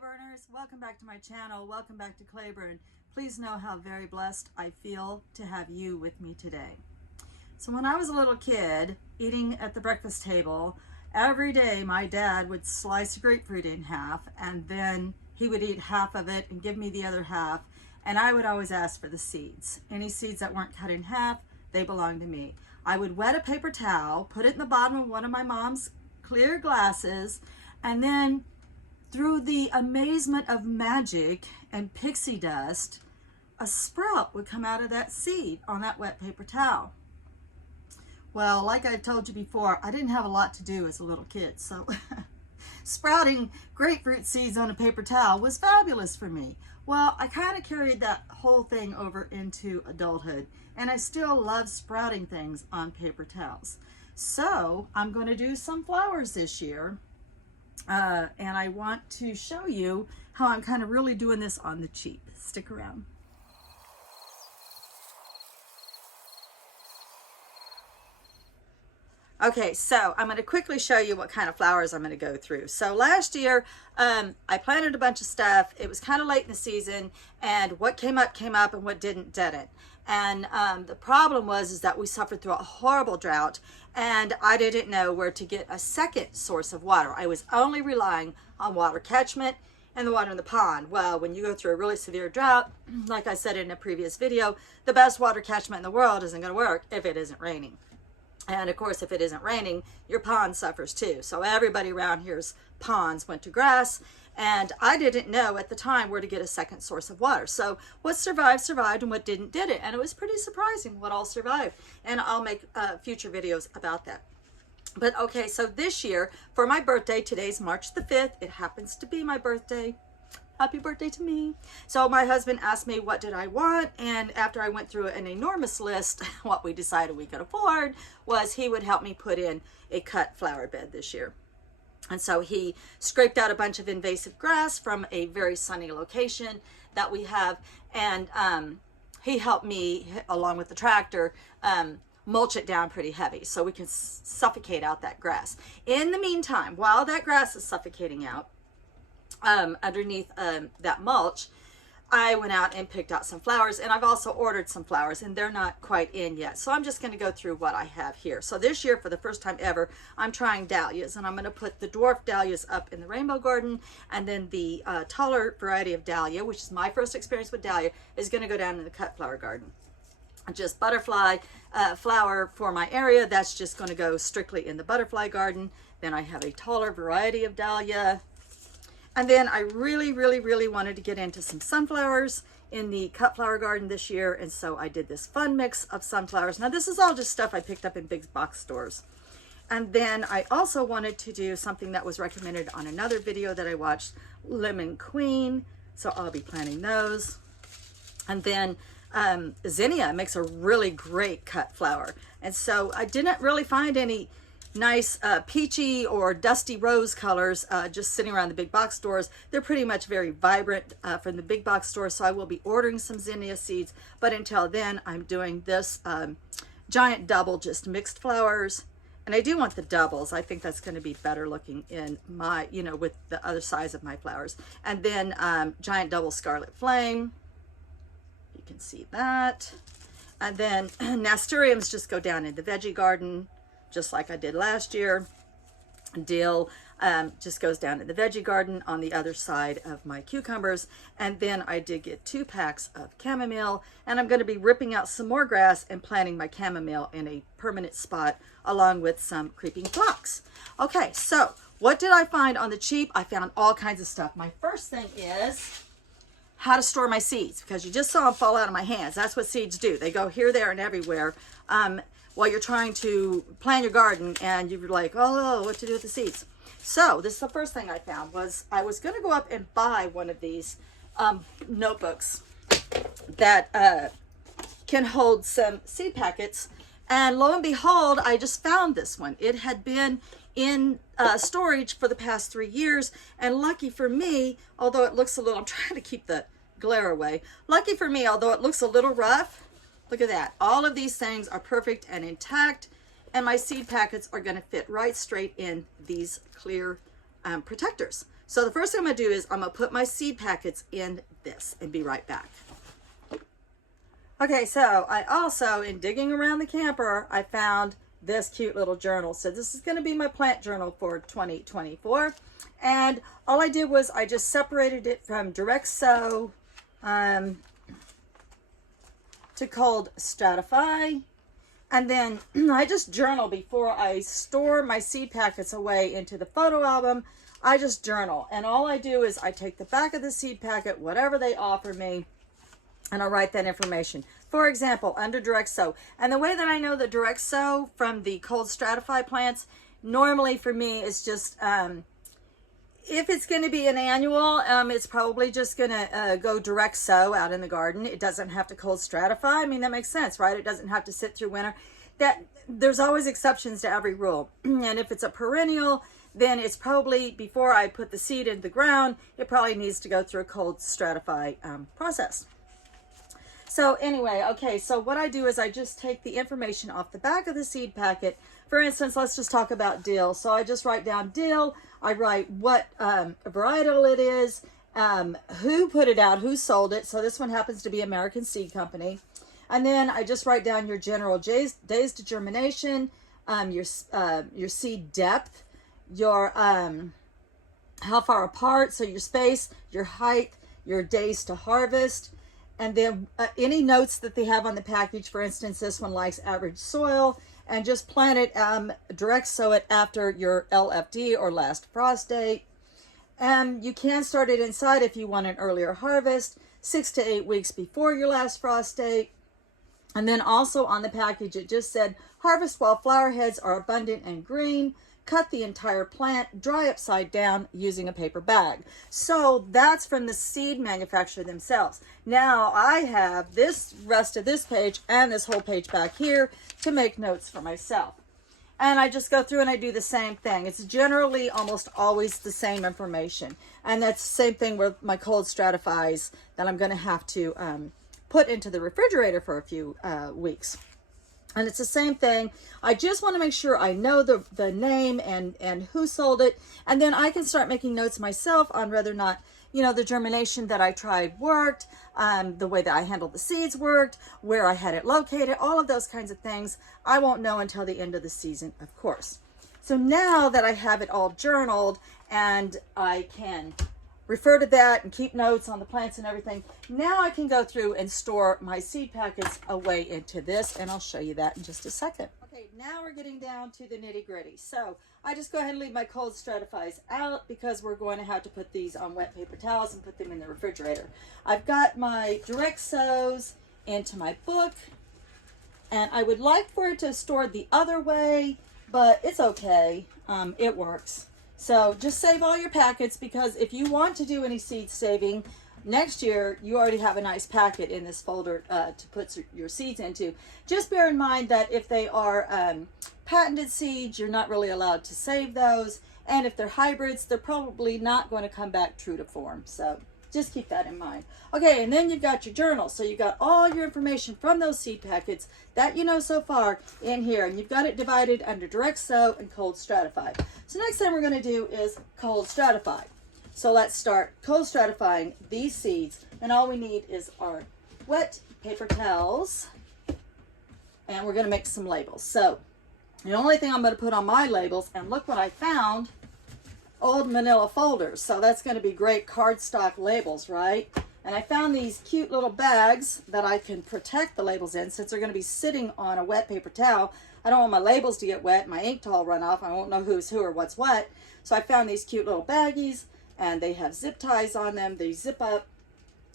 Clayburners, welcome back to my channel. Welcome back to Clayburn. Please know how very blessed I feel to have you with me today. So when I was a little kid eating at the breakfast table, every day my dad would slice a grapefruit in half, and then he would eat half of it and give me the other half, and I would always ask for the seeds. Any seeds that weren't cut in half, they belonged to me. I would wet a paper towel, put it in the bottom of one of my mom's clear glasses, and then through the amazement of magic and pixie dust, a sprout would come out of that seed on that wet paper towel. Well, like I told you before, I didn't have a lot to do as a little kid, so sprouting grapefruit seeds on a paper towel was fabulous for me. Well, I kind of carried that whole thing over into adulthood, and I still love sprouting things on paper towels. So I'm going to do some flowers this year. And I want to show you how I'm kind of really doing this on the cheap. Stick around. Okay, so I'm going to quickly show you what kind of flowers I'm going to go through. So last year, I planted a bunch of stuff. It was kind of late in the season, and what came up, and what didn't. And the problem was that we suffered through a horrible drought, and I didn't know where to get a second source of water. I was only relying on water catchment and the water in the pond. Well, when you go through a really severe drought, like I said in a previous video, the best water catchment in the world isn't going to work if it isn't raining. And of course, if it isn't raining, your pond suffers too. So everybody around here's ponds went to grass, and I didn't know at the time where to get a second source of water. So what survived, and what didn't. And it was pretty surprising what all survived. And I'll make future videos about that. But okay, so this year, for my birthday, today's March the 5th. It happens to be my birthday. Happy birthday to me. So my husband asked me what did I want, and after I went through an enormous list, what we decided we could afford was he would help me put in a cut flower bed this year. And so he scraped out a bunch of invasive grass from a very sunny location that we have, and he helped me, along with the tractor, mulch it down pretty heavy so we can suffocate out that grass. In the meantime, while that grass is suffocating out, underneath that mulch, I went out and picked out some flowers, and I've also ordered some flowers, and they're not quite in yet. So I'm just going to go through what I have here. So this year, for the first time ever, I'm trying dahlias, and I'm going to put the dwarf dahlias up in the rainbow garden, and then the taller variety of dahlia, which is my first experience with dahlia, is going to go down in the cut flower garden. Just butterfly flower for my area, that's just going to go strictly in the butterfly garden. Then I have a taller variety of dahlia. And then I really wanted to get into some sunflowers in the cut flower garden this year, and so I did this fun mix of sunflowers. Now this is all just stuff I picked up in big box stores. And then I also wanted to do something that was recommended on another video that I watched, Lemon Queen, so I'll be planting those. And then zinnia makes a really great cut flower, and so I didn't really find any nice peachy or dusty rose colors just sitting around the big box stores. They're pretty much very vibrant from the big box stores, so I will be ordering some zinnia seeds. But until then, I'm doing this giant double, just mixed flowers. And I do want the doubles. I think that's going to be better looking in my, with the other size of my flowers. And then giant double scarlet flame. You can see that. And then nasturtiums just go down in the veggie garden, just like I did last year. Dill just goes down in the veggie garden on the other side of my cucumbers. And then I did get 2 packs of chamomile, and I'm going to be ripping out some more grass and planting my chamomile in a permanent spot along with some creeping phlox. Okay, so what did I find on the cheap? I found all kinds of stuff. My first thing is how to store my seeds, because you just saw them fall out of my hands. That's what seeds do. They go here, there, and everywhere. While you're trying to plan your garden, and you're like, oh, what to do with the seeds. So this is the first thing I found. Was I was going to go up and buy one of these notebooks that can hold some seed packets, and lo and behold, I just found this one. It had been in storage for the past 3 years, and lucky for me, although it looks a little, I'm trying to keep the glare away, lucky for me, although it looks a little rough, look at that. All of these things are perfect and intact, and my seed packets are going to fit right straight in these clear protectors. So the first thing I'm going to do is I'm going to put my seed packets in this and be right back. Okay, so I also, in digging around the camper, I found this cute little journal. So this is going to be my plant journal for 2024. And all I did was I just separated it from direct sow to cold stratify. And then I just journal before I store my seed packets away into the photo album. I just journal. And all I do is I take the back of the seed packet, whatever they offer me, and I write that information. For example, under direct sow. And the way that I know the direct sow from the cold stratify plants, normally for me, is just, if it's going to be an annual, it's probably just going to go direct sow out in the garden. It doesn't have to cold stratify. I mean, that makes sense, right? It doesn't have to sit through winter. There's always exceptions to every rule. And if it's a perennial, then it's probably, before I put the seed in the ground, it probably needs to go through a cold stratify process. So anyway, okay, so what I do is I just take the information off the back of the seed packet. For instance, let's just talk about dill. So I just write down dill. I write what varietal it is, who put it out, who sold it. So this one happens to be American Seed Company. And then I just write down your general days to germination, your seed depth, your how far apart, so your space, your height, your days to harvest, and then any notes that they have on the package. For instance, this one likes average soil, and just plant it, direct sow it after your LFD or last frost date. You can start it inside if you want an earlier harvest, 6 to 8 weeks before your last frost date. And then also on the package, it just said, harvest while flower heads are abundant and green. Cut the entire plant, dry upside down using a paper bag. So that's from the seed manufacturer themselves. Now I have this rest of this page and this whole page back here to make notes for myself. And I just go through and I do the same thing. It's generally almost always the same information. And that's the same thing with my cold stratifies that I'm going to have to put into the refrigerator for a few weeks. And it's the same thing. I just want to make sure I know the name and who sold it. And then I can start making notes myself on whether or not, you know, the germination that I tried worked, the way that I handled the seeds worked, where I had it located, all of those kinds of things. I won't know until the end of the season, of course. So now that I have it all journaled and I can refer to that and keep notes on the plants and everything, now I can go through and store my seed packets away into this, and I'll show you that in just a second. Okay, now we're getting down to the nitty gritty. So I just go ahead and leave my cold stratifies out because we're going to have to put these on wet paper towels and put them in the refrigerator. I've got my direct sows into my book, and I would like for it to store the other way, but it's okay. It works. So just save all your packets, because if you want to do any seed saving next year, you already have a nice packet in this folder to put your seeds into. Just bear in mind that if they are patented seeds, you're not really allowed to save those. And if they're hybrids, they're probably not going to come back true to form. So just keep that in mind. Okay, and then you've got your journal. So you've got all your information from those seed packets that you know so far in here. And you've got it divided under direct sow and cold stratify. So next thing we're going to do is cold stratify. So let's start cold stratifying these seeds. And all we need is our wet paper towels. And we're going to make some labels. So the only thing I'm going to put on my labels, and look what I found, old manila folders. So that's going to be great cardstock labels, right? And I found these cute little bags that I can protect the labels in, since they're going to be sitting on a wet paper towel. I don't want my labels to get wet, my ink to all run off. I won't know who's who or what's what. So I found these cute little baggies, and they have zip ties on them. They zip up.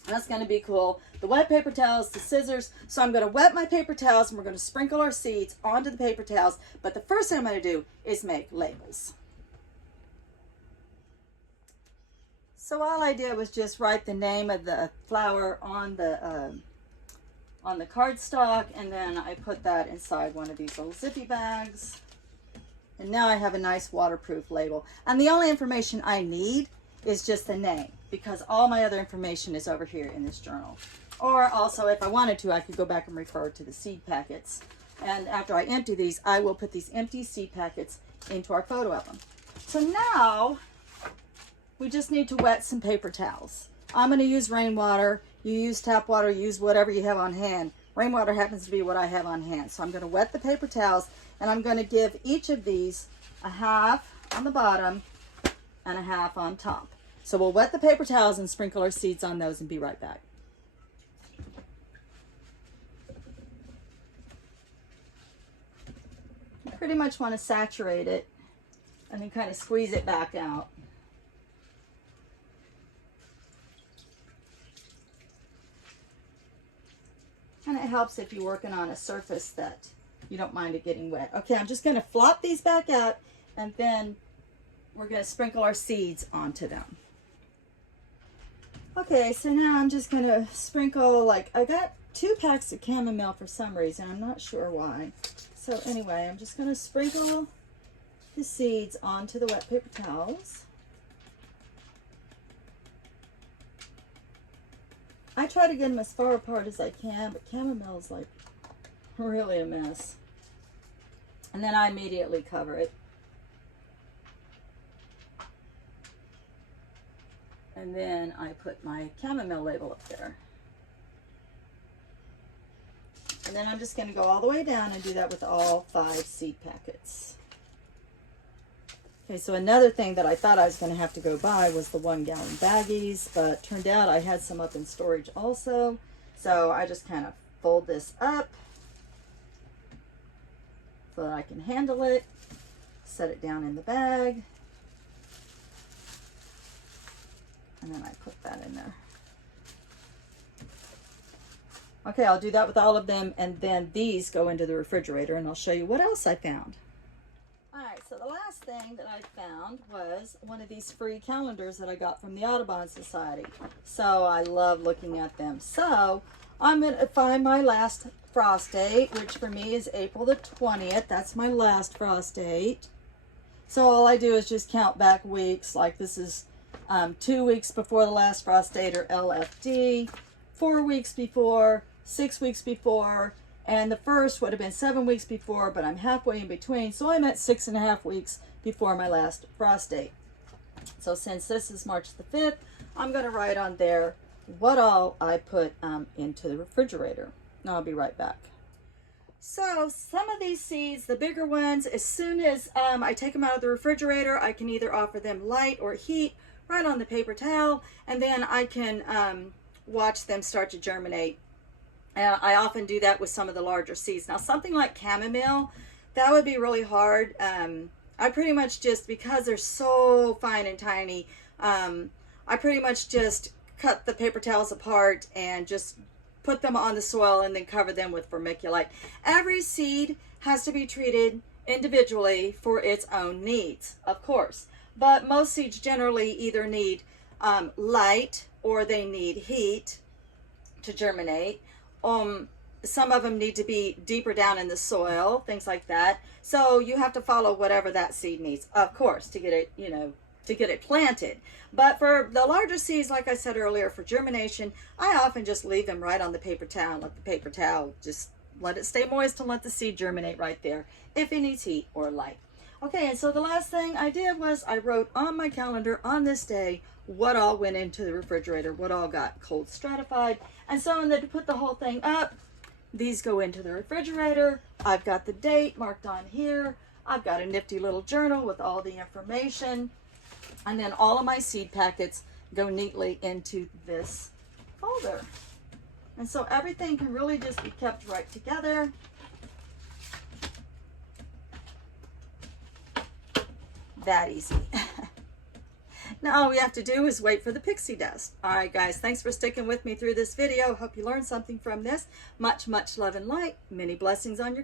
That's going to be cool. The wet paper towels, the scissors. So I'm going to wet my paper towels, and we're going to sprinkle our seeds onto the paper towels. But the first thing I'm going to do is make labels. So all I did was just write the name of the flower on the cardstock, and then I put that inside one of these little zippy bags. And now I have a nice waterproof label. And the only information I need is just the name, because all my other information is over here in this journal. Or also, if I wanted to, I could go back and refer to the seed packets. And after I empty these, I will put these empty seed packets into our photo album. So now we just need to wet some paper towels. I'm going to use rainwater. You use tap water, use whatever you have on hand. Rainwater happens to be what I have on hand. So I'm going to wet the paper towels, and I'm going to give each of these a half on the bottom and a half on top. So we'll wet the paper towels and sprinkle our seeds on those and be right back. You pretty much want to saturate it and then kind of squeeze it back out. And it helps if you're working on a surface that you don't mind it getting wet. Okay, I'm just going to flop these back out, and then we're going to sprinkle our seeds onto them. Okay, so now I'm just going to sprinkle, like, I got 2 packs of chamomile for some reason. I'm not sure why. So anyway, I'm just going to sprinkle the seeds onto the wet paper towels. I try to get them as far apart as I can, but chamomile is like really a mess. And then I immediately cover it. And then I put my chamomile label up there. And then I'm just going to go all the way down and do that with all 5 seed packets. Okay, so another thing that I thought I was going to have to go buy was the 1-gallon baggies, but turned out I had some up in storage also. So I just kind of fold this up so that I can handle it, set it down in the bag, and then I put that in there. Okay, I'll do that with all of them, and then these go into the refrigerator, and I'll show you what else I found. Alright, so the last thing that I found was one of these free calendars that I got from the Audubon Society. So I love looking at them. So I'm going to find my last frost date, which for me is April the 20th. That's my last frost date. So all I do is just count back weeks. Like this is 2 weeks before the last frost date, or LFD, 4 weeks before, 6 weeks before, and the first would have been 7 weeks before, but I'm halfway in between, so I'm at 6.5 weeks before my last frost date. So since this is March the 5th, I'm going to write on there what all I put into the refrigerator. And I'll be right back. So some of these seeds, the bigger ones, as soon as I take them out of the refrigerator, I can either offer them light or heat right on the paper towel, and then I can watch them start to germinate. I often do that with some of the larger seeds. Now something like chamomile, that would be really hard. I pretty much just, because they're so fine and tiny, I pretty much just cut the paper towels apart and just put them on the soil and then cover them with vermiculite. Every seed has to be treated individually for its own needs, of course. But most seeds generally either need light or they need heat to germinate. Some of them need to be deeper down in the soil, things like that. So you have to follow whatever that seed needs, of course, to get it, you know, to get it planted. But for the larger seeds, like I said earlier, for germination, I often just leave them right on the paper towel. Let the paper towel just let it stay moist and let the seed germinate right there if it needs heat or light. Okay, and so the last thing I did was I wrote on my calendar on this day what all went into the refrigerator, what all got cold stratified. And so and then to put the whole thing up, these go into the refrigerator. I've got the date marked on here. I've got a nifty little journal with all the information. And then all of my seed packets go neatly into this folder. And so everything can really just be kept right together. That easy. Now all we have to do is wait for the pixie dust. All right, guys, thanks for sticking with me through this video. Hope you learned something from this. Much, much love and light. Many blessings on your garden.